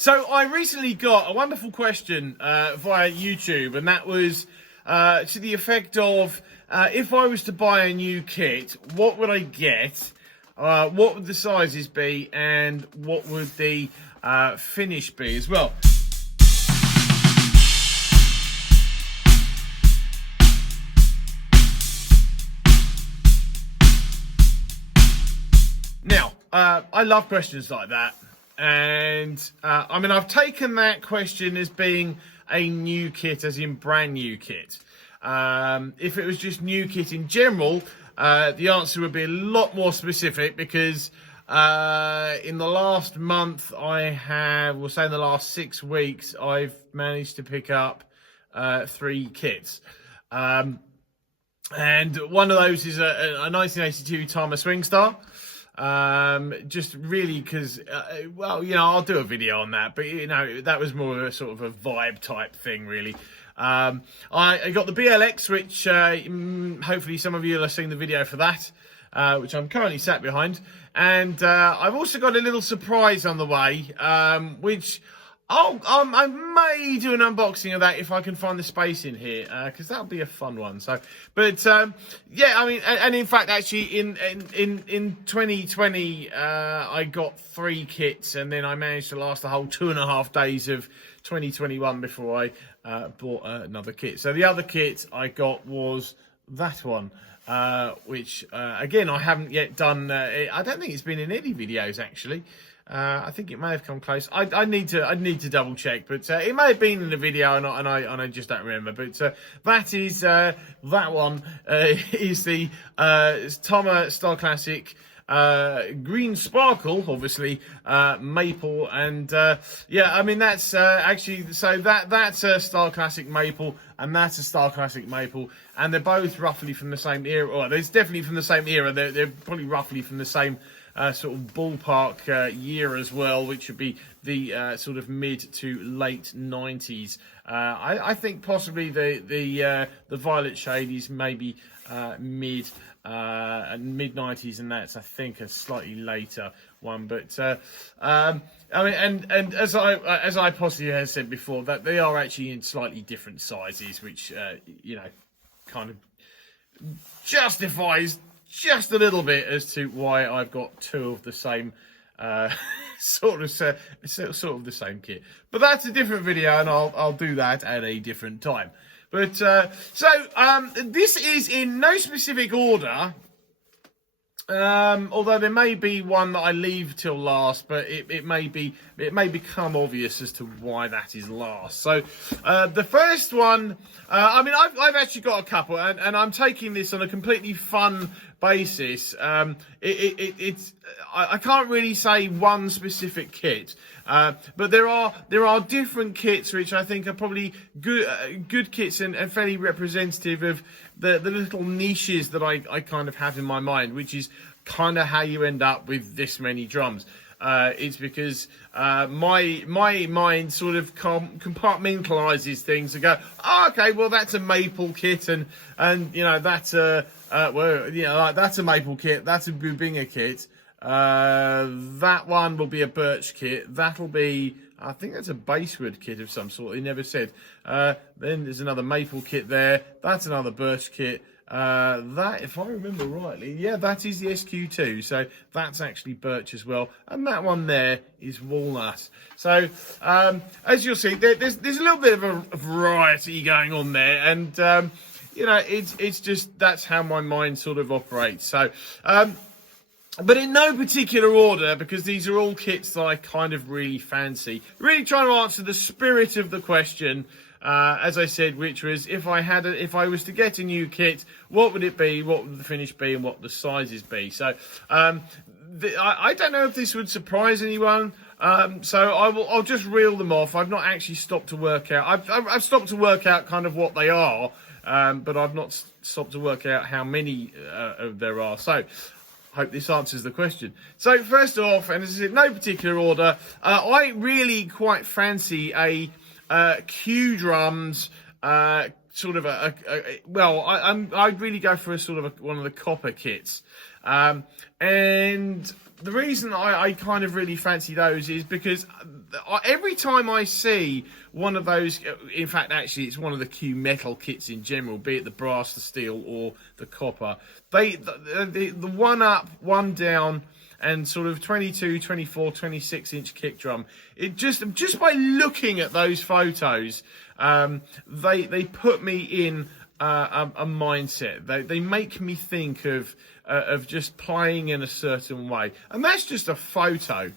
So I recently got a wonderful question via YouTube, and that was to the effect of, if I was to buy a new kit, what would I get? What would the sizes be, and what would the finish be as well? Now, I love questions like that. And I mean, I've taken that question as being a new kit, as in brand new kit. If it was just new kit in general, the answer would be a lot more specific, because in the last month in the last 6 weeks, I've managed to pick up 3 kits. And one of those is a 1982 Timer Swing Star. Just really because, well, you know, I'll do a video on that, but you know, that was more of a sort of a vibe type thing, really. I got the BLX, which hopefully some of you will have seen the video for that, which I'm currently sat behind. And I've also got a little surprise on the way, which I may do an unboxing of that if I can find the space in here, because that'll be a fun one. So, but yeah, I mean, and in fact, actually, in 2020, I got 3 kits, and then I managed to last the whole 2.5 days of 2021 before I bought another kit. So the other kit I got was that one, which again, I haven't yet done. I don't think it's been in any videos actually. I think it may have come close. I need to double check, but it may have been in the video, and I just don't remember. But that is that one is the Timer Star Classic Green Sparkle, obviously maple, and yeah, I mean that's actually, so that's a Star Classic maple, and that's a Star Classic maple, and they're both roughly from the same era. Well, it's definitely from the same era. They're probably roughly from the same sort of ballpark year as well, which would be the sort of mid to late 90s. I think possibly the violet shade is maybe mid 90s, and that's, I think, a slightly later one. But I mean, and as I possibly have said before, that they are actually in slightly different sizes, which you know, kind of justifies just a little bit as to why I've got 2 of the same sort of the same kit. But that's a different video, and I'll do that at a different time. But so this is in no specific order, although there may be one that I leave till last, but it may become obvious as to why that is last. So the first one, I mean, I've actually got a couple, and I'm taking this on a completely fun basis. It's I can't really say one specific kit, but there are different kits which I think are probably good kits, and fairly representative of the little niches that I kind of have in my mind, which is kind of how you end up with this many drums. It's because my mind sort of compartmentalizes things and go, oh, okay, well, that's a maple kit, and you know, that's a well, you know, like, that's a maple kit, that's a Bubinga kit, that one will be a birch kit, that'll be, I think that's a basswood kit of some sort, he never said. Then there's another maple kit there, that's another birch kit. That, if I remember rightly, yeah, that is the SQ2, so that's actually birch as well, and that one there is walnut. So as you'll see, there's a little bit of a variety going on there, and you know, it's just, that's how my mind sort of operates. So but in no particular order, because these are all kits that I kind of really fancy. Really trying to answer the spirit of the question, as I said, which was, if I was to get a new kit, what would it be, what would the finish be, and what would the sizes be? So I don't know if this would surprise anyone, so I'll just reel them off. I've not actually stopped to work out. I've stopped to work out kind of what they are, but I've not stopped to work out how many there are. So hope this answers the question. So first off, and as I said, no particular order, I really quite fancy a Q drums, sort of well, I'd really go for a sort of one of the copper kits, and the reason I kind of really fancy those is because every time I see one of those, in fact, actually, it's one of the Q metal kits in general, be it the brass, the steel, or the copper. The one up, one down, and sort of 22, 24, 26-inch kick drum. It just by looking at those photos, they put me in a mindset. They make me think of just playing in a certain way, and that's just a photo.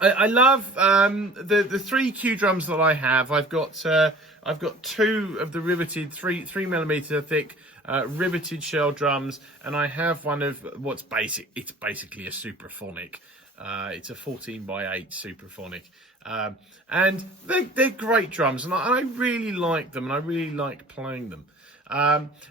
I love the 3 Q drums that I have. I've got 2 of the riveted 3mm thick riveted shell drums, and I have one of what's basic. It's basically a supraphonic. It's a 14x8 supraphonic, and they're great drums, and I really like them, and I really like playing them.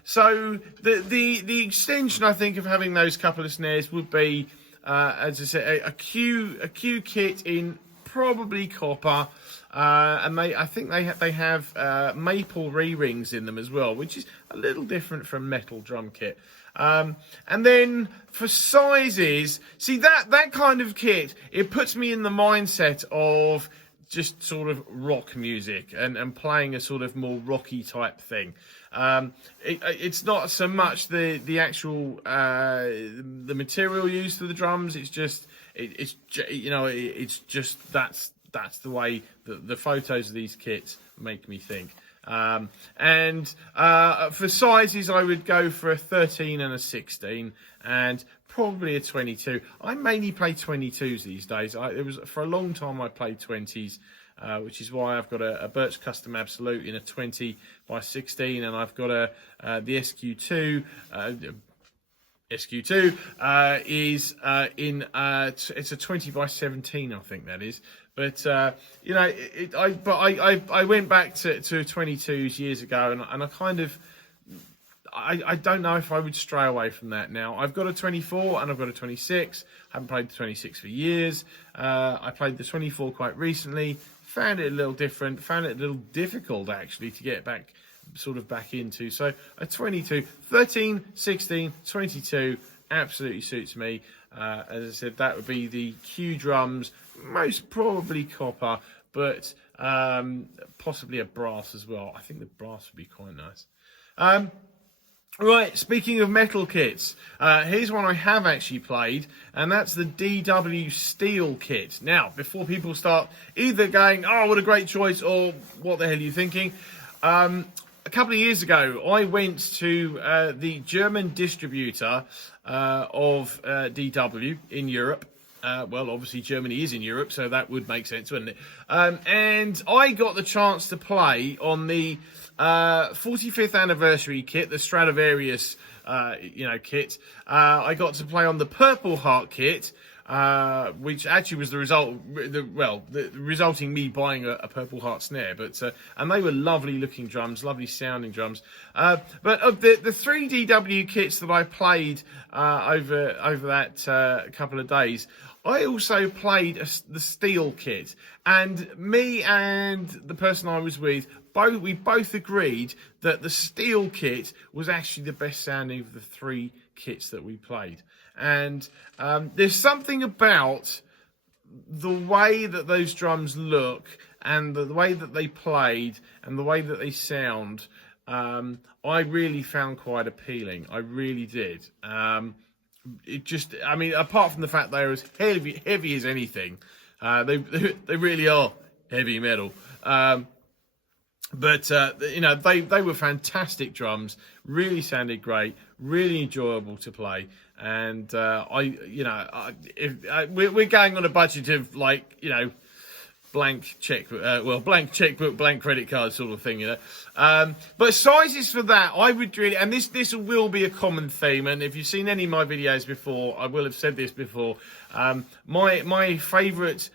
So the extension, I think, of having those couple of snares would be, as I said, a Q kit in probably copper, and I think they have maple re-rings in them as well, which is a little different from metal drum kit. And then for sizes, see that kind of kit, it puts me in the mindset of just sort of rock music and playing a sort of more rocky type thing. It's not so much the actual the material used for the drums. It's just that's the way the photos of these kits make me think. And for sizes, I would go for a 13 and a 16, and probably a 22. I mainly play 22s these days. It was for a long time I played 20s, which is why I've got a Birch Custom Absolute in a 20x16, and I've got the SQ2. SQ2 is in it's a 20x17, I think that is. But I went back to 22s years ago, and I kind of I don't know if I would stray away from that now. I've got a 24 and I've got a 26. I haven't played the 26 for years. I played the 24 quite recently. Found it a little different. Found it a little difficult actually to get back into. So a 22, 13, 16, 22 absolutely suits me. As I said, that would be the Q drums, most probably copper, but possibly a brass as well. I think the brass would be quite nice. Right, speaking of metal kits, here's one I have actually played, and that's the DW Steel kit. Now, before people start either going, oh, what a great choice, or what the hell are you thinking? A couple of years ago, I went to the German distributor of DW in Europe. Well, obviously Germany is in Europe, so that would make sense, wouldn't it? And I got the chance to play on the 45th anniversary kit, the Stradivarius, kit. I got to play on the Purple Heart kit, which actually was the resulting me buying a Purple Heart snare. But and they were lovely looking drums, lovely sounding drums. But of the 3 DW kits that I played over that couple of days, I also played the steel kit, and me and the person I was with, we both agreed that the steel kit was actually the best sounding of the 3 kits that we played. And there's something about the way that those drums look, and the way that they played, and the way that they sound, I really found quite appealing. I really did. Apart from the fact they're as heavy as anything, they really are heavy metal. But they were fantastic drums, really sounded great, really enjoyable to play. And we're going on a budget of blank checkbook, blank credit card sort of thing, But sizes for that, I would really, and this will be a common theme. And if you've seen any of my videos before, I will have said this before. My favourite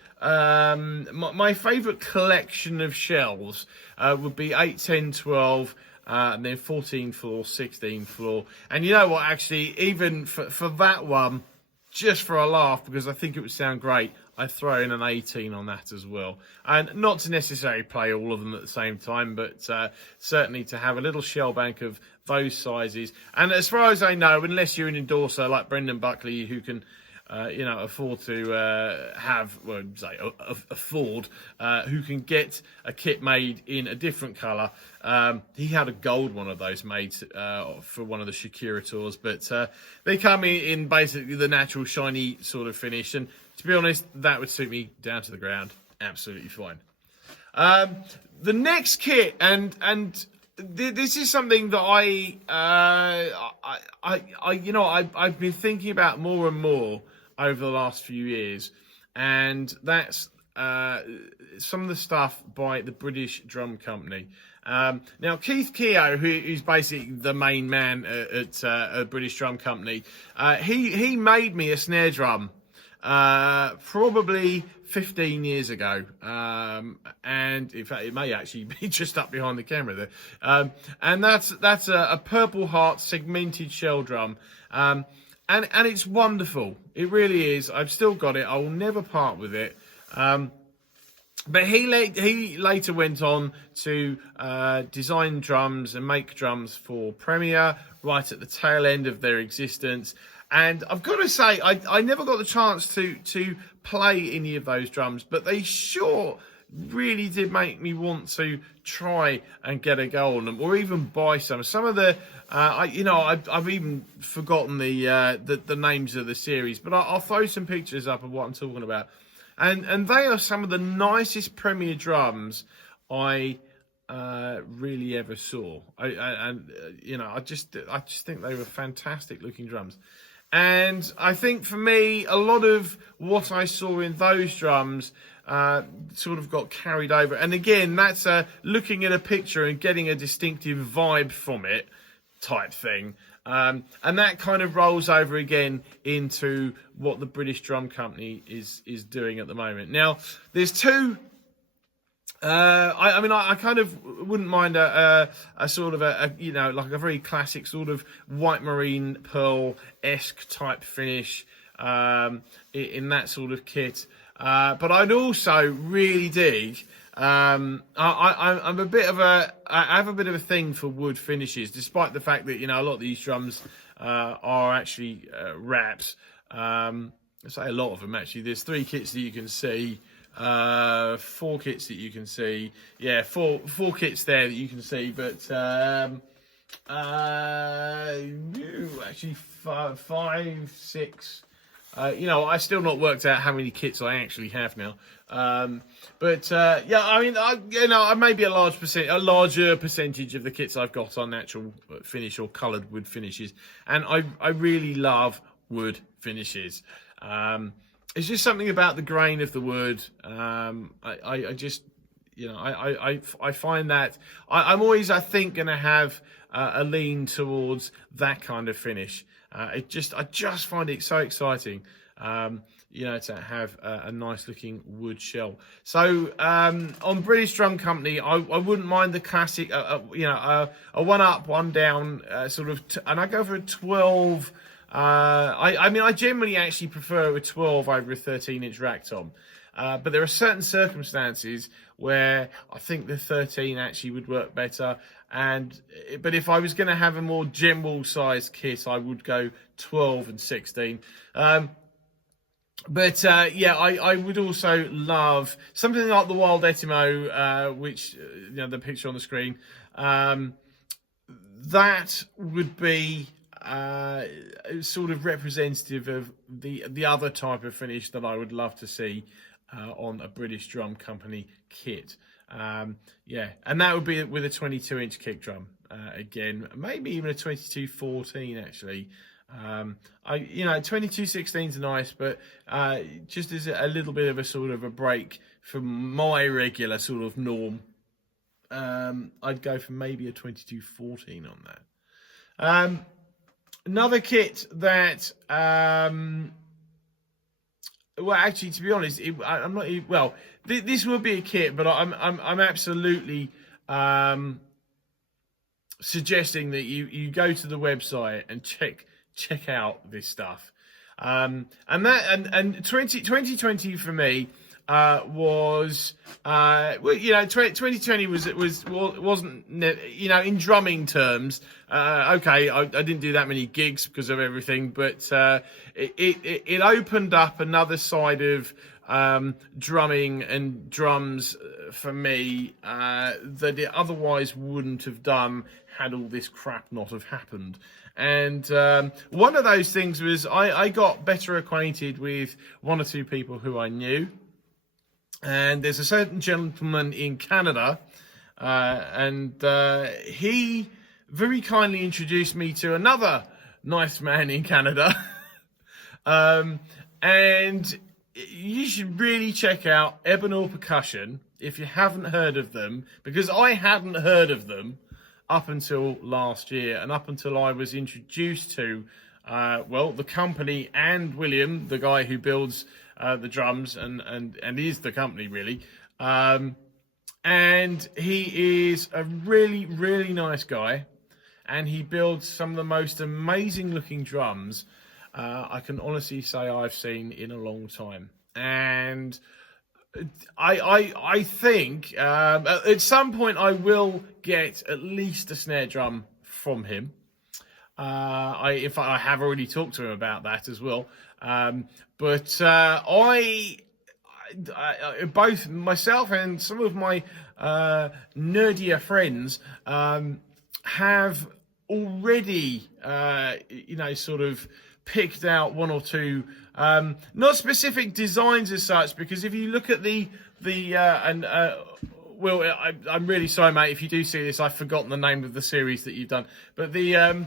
collection of shells would be 8, 10, 12. And then 14 floor, 16 floor. And you know what, actually, even for that one, just for a laugh, because I think it would sound great, I'd throw in an 18 on that as well. And not to necessarily play all of them at the same time, but certainly to have a little shell bank of those sizes. And as far as I know, unless you're an endorser like Brendan Buckley, who can afford to afford, who can get a kit made in a different colour. He had a gold one of those made for one of the Shakira tours, but they come in basically the natural shiny sort of finish, and to be honest, that would suit me down to the ground absolutely fine. The next kit, and this is something that I've been thinking about more and more over the last few years, and that's some of the stuff by the British Drum Company. Now, Keith Keogh, who's basically the main man at British Drum Company, he made me a snare drum probably 15 years ago, and in fact it may actually be just up behind the camera there, and that's a Purple Heart segmented shell drum, and it's wonderful. It really is. I've still got it. I will never part with it. But he later went on to design drums and make drums for Premier right at the tail end of their existence. And I've got to say, I never got the chance to play any of those drums, but they sure really did make me want to try and get a go on them, or even buy some. Some of the, I've even forgotten the names of the series, but I'll throw some pictures up of what I'm talking about. And they are some of the nicest Premier drums I really ever saw. I just think they were fantastic looking drums. And I think for me, a lot of what I saw in those drums sort of got carried over. And again, that's looking at a picture and getting a distinctive vibe from it type thing. And that kind of rolls over again into what the British Drum Company is doing at the moment. Now, there's two. I kind of wouldn't mind a sort of like a very classic sort of white marine pearl-esque type finish in that sort of kit. But I'd also really dig. I have a bit of a thing for wood finishes, despite the fact that a lot of these drums are actually wraps. I say a lot of them actually. There's 3 kits that you can see. 4 kits that you can see. Yeah, four kits there that you can see, but actually 5, 6. I've still not worked out how many kits I actually have now. I maybe a larger percentage of the kits I've got on natural finish or coloured wood finishes, and I really love wood finishes. It's just something about the grain of the wood. I find that I'm always, I think, going to have a lean towards that kind of finish. I just find it so exciting, to have a nice looking wood shell. So on British Drum Company, I wouldn't mind the classic, a 1 up, 1 down and I go for a 12. I generally actually prefer a 12 over a 13-inch rack tom. But there are certain circumstances where I think the 13 actually would work better. But if I was going to have a more general size kit, I would go 12 and 16. I would also love something like the Wild Etimo, which, the picture on the screen. That would be sort of representative of the other type of finish that I would love to see on a British Drum Company kit. And that would be with a 22-inch kick drum. Again, maybe even a 2214 actually. 2216 is nice, but just as a little bit of a sort of a break from my regular sort of norm, I'd go for maybe a 2214 on that. Another kit that, actually, to be honest, this would be a kit, but I'm absolutely suggesting that you go to the website and check out this stuff. And 2020 for me, was, well, 2020 wasn't, in drumming terms. Okay, I didn't do that many gigs because of everything, but it opened up another side of drumming and drums for me that it otherwise wouldn't have done had all this crap not have happened. And one of those things was I got better acquainted with one or two people who I knew. And there's a certain gentleman in Canada, and he very kindly introduced me to another nice man in Canada. And you should really check out Ebenor Percussion if you haven't heard of them, because I hadn't heard of them up until last year, and up until I was introduced to, the company and William, the guy who builds the drums and is the company really. And he is a really, really nice guy, and he builds some of the most amazing looking drums I can honestly say I've seen in a long time. And I think at some point I will get at least a snare drum from him. In fact, I have already talked to him about that as well. But both myself and some of my nerdier friends have already, sort of picked out one or two, not specific designs as such, because if you look at Will, I'm really sorry, mate, if you do see this. I've forgotten the name of the series that you've done. But the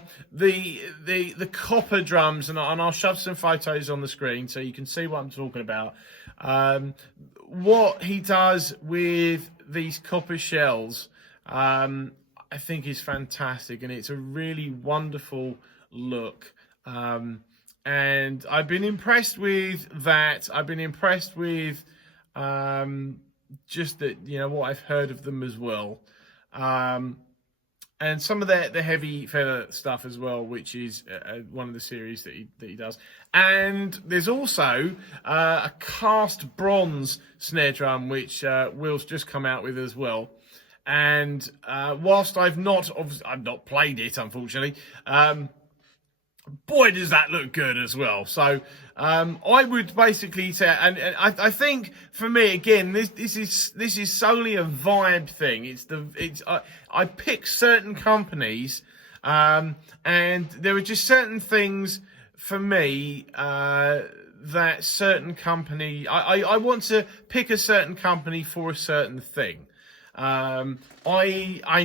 copper drums, and I'll shove some photos on the screen so you can see what I'm talking about. What he does with these copper shells, I think is fantastic, and it's a really wonderful look. And I've been impressed with that. I've been impressed with just that, what I've heard of them as well, and some of the heavy feather stuff as well, which is one of the series that he does. And there's also a cast bronze snare drum which Will's just come out with as well. And whilst I've not played it, unfortunately, boy, does that look good as well. So I would basically say, and I think for me, again, this is solely a vibe thing. I pick certain companies, and there are just certain things for me that certain company. I want to pick a certain company for a certain thing. I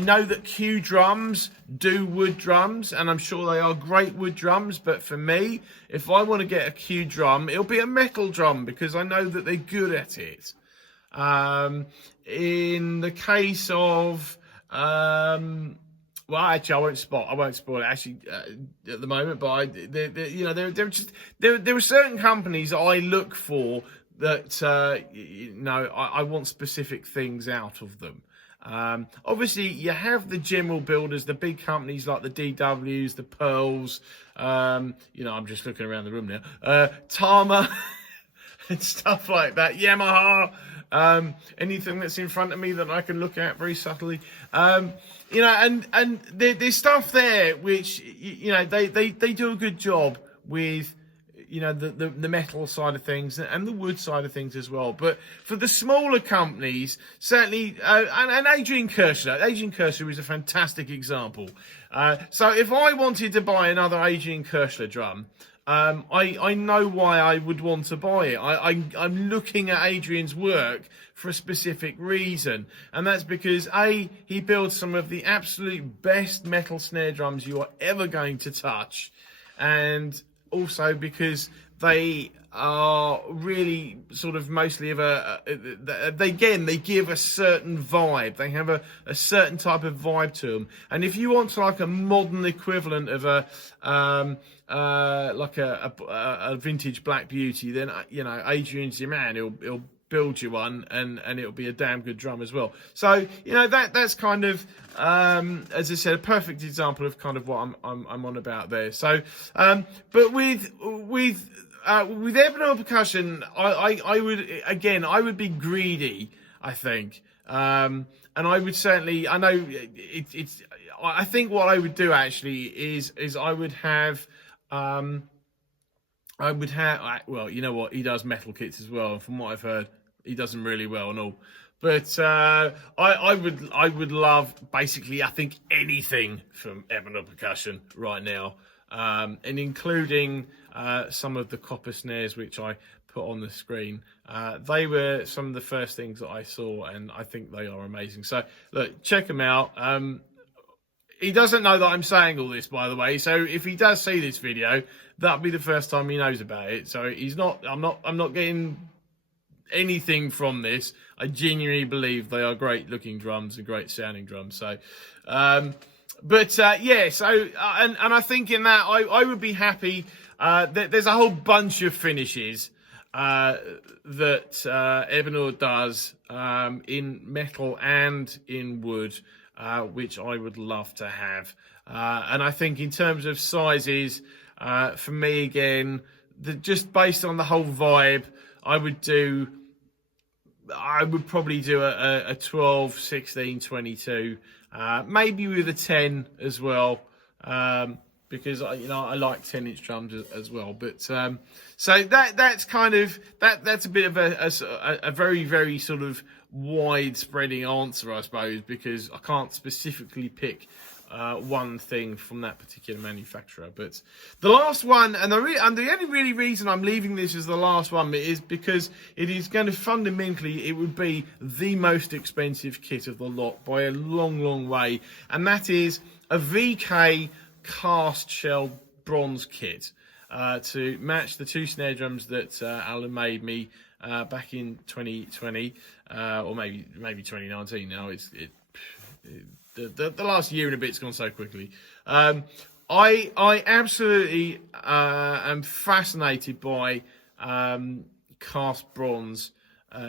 know that Q drums do wood drums, and I'm sure they are great wood drums, but for me, if I want to get a Q drum, it'll be a metal drum, because I know that they're good at it. In the case of well, actually, I won't spoil it actually at the moment, but there are certain companies I look for that I want specific things out of them. Obviously, you have the general builders, the big companies like the DWs, the Pearls. I'm just looking around the room now. Tama and stuff like that. Yamaha. Anything that's in front of me that I can look at very subtly. And there's stuff there which they do a good job with. The metal side of things and the wood side of things as well. But for the smaller companies, certainly, and Adrian Kirschler is a fantastic example. So if I wanted to buy another Adrian Kirschler drum, I know why I would want to buy it. I'm looking at Adrian's work for a specific reason, and that's because he builds some of the absolute best metal snare drums you are ever going to touch, and also because they are really sort of mostly of they give a certain vibe. They have a certain type of vibe to them. And if you want like a modern equivalent of a vintage Black Beauty, then Adrian's your man. He'll build you one, and it'll be a damn good drum as well. So that's kind of as I said, a perfect example of kind of what I'm on about there. So but with with Ebenor Percussion, I would be greedy, I think. And I would certainly, I know I think what I would do actually is well, you know what, he does metal kits as well. And from what I've heard, he does them really well and all. But I would love basically, I think, anything from Ebenor Percussion right now, and including some of the copper snares which I put on the screen. They were some of the first things that I saw, and I think they are amazing. So look, check them out. He doesn't know that I'm saying all this, by the way. So if he does see this video, that'll be the first time he knows about it. So he's not. I'm not getting anything from this. I genuinely believe they are great looking drums and great sounding drums. So, yeah. So and I think in that I would be happy. There's a whole bunch of finishes that Ebenor does in metal and in wood, which I would love to have. And I think in terms of sizes, for me again, just based on the whole vibe, I would probably do a 12, 16, 22, maybe with a 10 as well, because I like 10-inch drums as well. But so that's kind of that's a bit of a very, very sort of wide-spreading answer, I suppose, because I can't specifically pick one thing from that particular manufacturer. But the last one, and the only really reason I'm leaving this as the last one is because it is going to fundamentally, it would be the most expensive kit of the lot by a long, long way, and that is a VK cast shell bronze kit to match the two snare drums that Alan made me back in 2020, or maybe 2019 now. The last year and a bit's gone so quickly. I absolutely am fascinated by cast bronze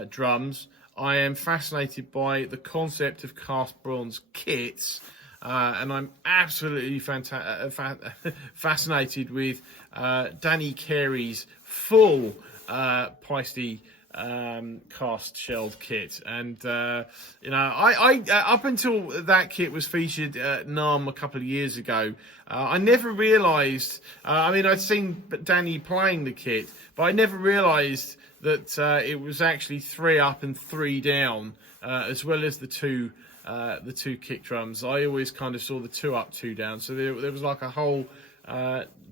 drums. I am fascinated by the concept of cast bronze kits, and I'm absolutely fascinated with Danny Carey's full Peisty cast shelled kit. And I up until that kit was featured at NAMM a couple of years ago, I never realized, I'd seen Danny playing the kit, but I never realized that it was actually 3 up and 3 down, as well as the two kick drums. I always kind of saw the 2 up, 2 down, so there was like a whole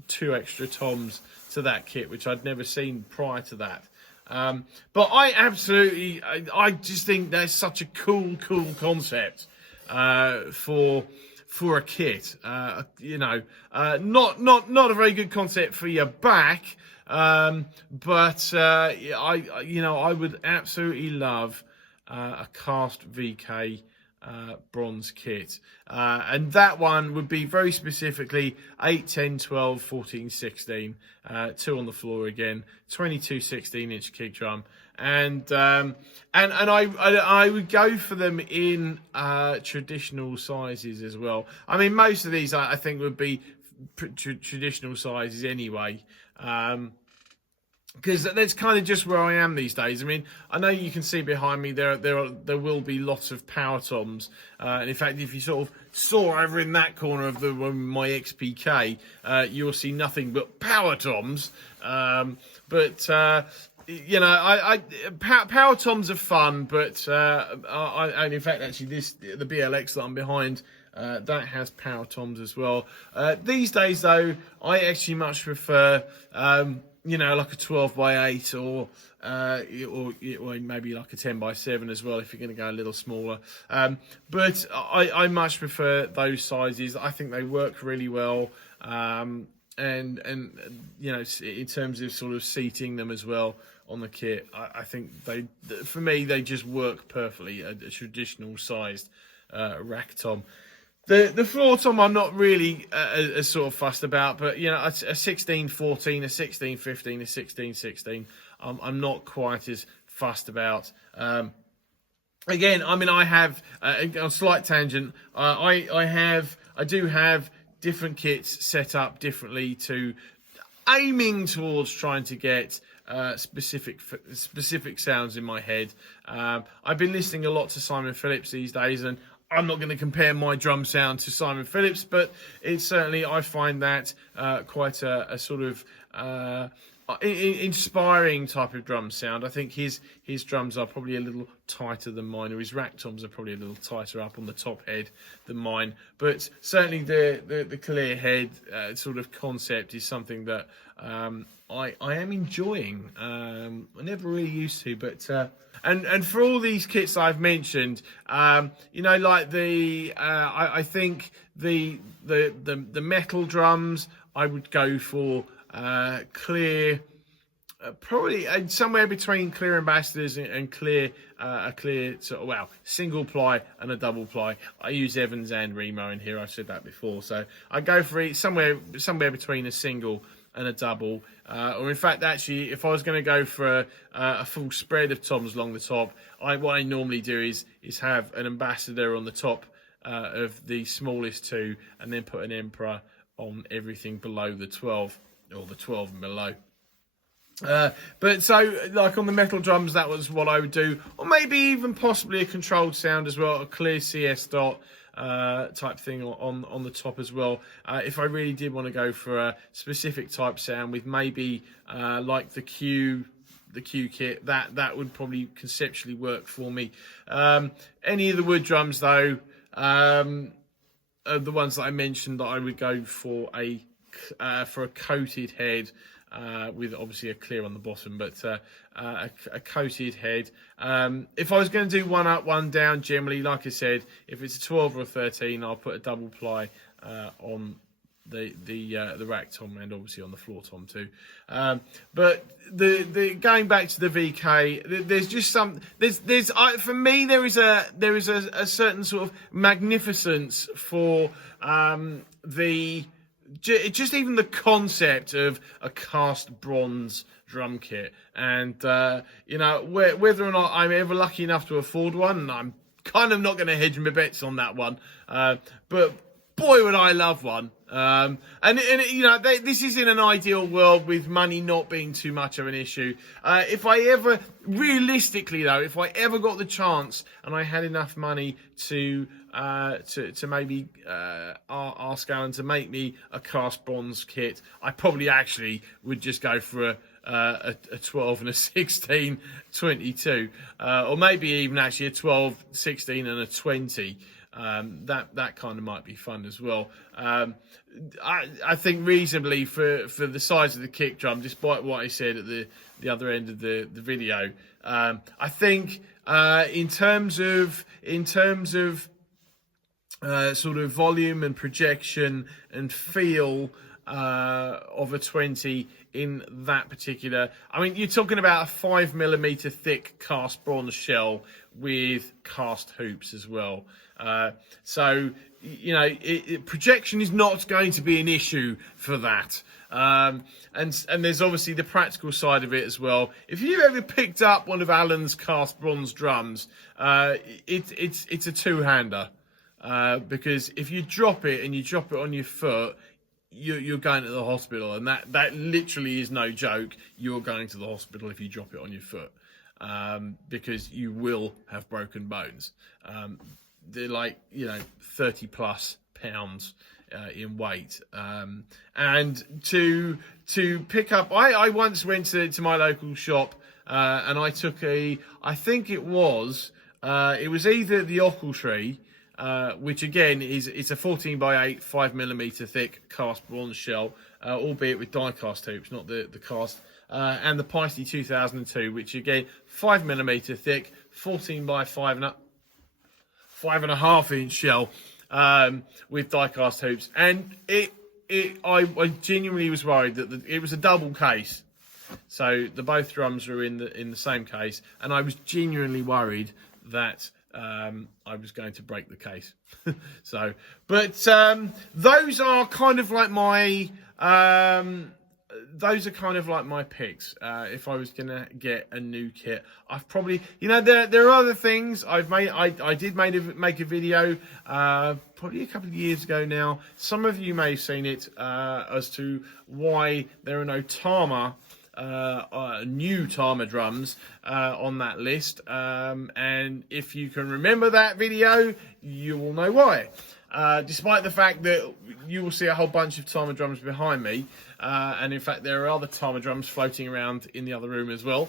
2 extra toms to that kit, which I'd never seen prior to that. But I just think that's such a cool concept for a kit. Not a very good concept for your back, but I would absolutely love a cast VK bronze kit, and that one would be very specifically 8, 10, 12, 14, 16, 2 on the floor again, 22 16-inch kick drum, and I would go for them in traditional sizes as well. I mean, most of these I think would be traditional sizes anyway, because that's kind of just where I am these days. I mean, I know you can see behind me there will be lots of power toms, and in fact, if you sort of saw over in that corner of my XPK, you'll see nothing but power toms. Power toms are fun, but and in fact, actually, the BLX that I'm behind, that has power toms as well. These days, though, I actually much prefer like a 12x8 or maybe like a 10x7 as well, if you're going to go a little smaller. But I much prefer those sizes. I think they work really well. And in terms of sort of seating them as well on the kit, I think for me, they just work perfectly, a traditional sized rack tom. The floor tom I'm not really as sort of fussed about, but a 16-14, a 16-15, a 16-16, I'm not quite as fussed about. Again, I have a slight tangent. I do have different kits set up differently to aiming towards trying to get specific sounds in my head. I've been listening a lot to Simon Phillips these days, and I'm not going to compare my drum sound to Simon Phillips, but it's certainly, I find that quite a sort of inspiring type of drum sound. I think his drums are probably a little tighter than mine, or his rack toms are probably a little tighter up on the top head than mine. But certainly the clear head sort of concept is something that I am enjoying. I never really used to, but and for all these kits I've mentioned, you know, like I think the metal drums, I would go for clear, probably somewhere between clear ambassadors and clear, a clear sort of, well, single ply and a double ply. I use Evans and Remo in here. I've said that before, so I go for somewhere between a single and a double, or in fact, actually, if I was going to go for a full spread of toms along the top, what I normally do is have an ambassador on the top of the smallest two, and then put an emperor on everything below the 12, or the 12 and below. But so, like on the metal drums, that was what I would do, or maybe even possibly a controlled sound as well, a clear CS dot type thing on the top as well. If I really did want to go for a specific type sound with maybe like the Q kit, that would probably conceptually work for me. Any of the wood drums though, the ones that I mentioned, that I would go for a coated head, with obviously a clear on the bottom, but a coated head. If I was going to do one up, one down, generally, like I said, if it's a 12 or a 13, I'll put a double ply on the rack tom, and obviously on the floor tom too. But the going back to the VK, there's just for me there is a certain sort of magnificence for just even the concept of a cast bronze drum kit, and you know, whether or not I'm ever lucky enough to afford one, and I'm kind of not going to hedge my bets on that one, but boy would I love one. And you know, this is in an ideal world with money not being too much of an issue. If I ever, realistically though, if I ever got the chance and I had enough money to maybe ask Alan to make me a cast bronze kit, I probably actually would just go for a 12 and a 16 22, or maybe even actually a 12, 16 and a 20. That kind of might be fun as well. I think reasonably for the size of the kick drum, despite what I said at the other end of the video, I think in terms of sort of volume and projection and feel of a 20 in that particular, I mean, you're talking about a 5mm thick cast bronze shell with cast hoops as well. So, you know, projection is not going to be an issue for that. And there's obviously the practical side of it as well. If you've ever picked up one of Alan's cast bronze drums, it's a two-hander. Because if you drop it and you drop it on your foot, you're going to the hospital, and that literally is no joke. You're going to the hospital if you drop it on your foot, because you will have broken bones. They're like, you know, 30 plus pounds in weight, and to pick up, I once went to my local shop, and I took I think it was either the Ochiltree, which again is a 14x8 5mm thick cast bronze shell, albeit with die cast hoops, not the cast, and the Paisley 2002, which again 5mm thick, 14x5 5.5 inch shell, with die cast hoops, and I genuinely was worried that it was a double case, so both drums were in the same case, and I was genuinely worried that I was going to break the case. So, but those are kind of like my those are kind of like my picks. If I was gonna get a new kit, I've probably, there are other things I've made. I did make a video probably a couple of years ago now. Some of you may have seen it as to why there are no Tama. New Tama drums on that list, and if you can remember that video, you will know why. Despite the fact that you will see a whole bunch of Tama drums behind me, and in fact there are other Tama drums floating around in the other room as well.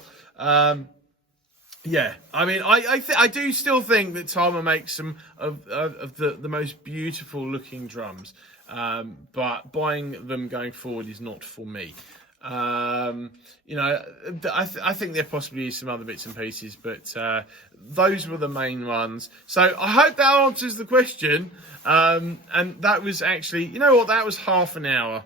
Yeah, I mean, I do still think that Tama makes some of the most beautiful looking drums, but buying them going forward is not for me. I think there possibly is some other bits and pieces, but those were the main ones. So I hope that answers the question. And that was actually, that was half an hour.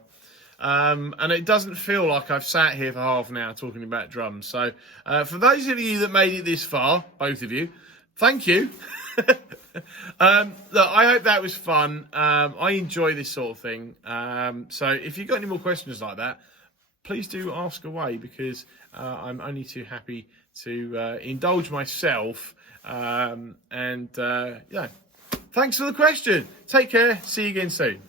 And it doesn't feel like I've sat here for half an hour talking about drums. So for those of you that made it this far, both of you, thank you. Look, I hope that was fun. I enjoy this sort of thing. So if you've got any more questions like that, please do ask away, because I'm only too happy to indulge myself. Thanks for the question. Take care. See you again soon.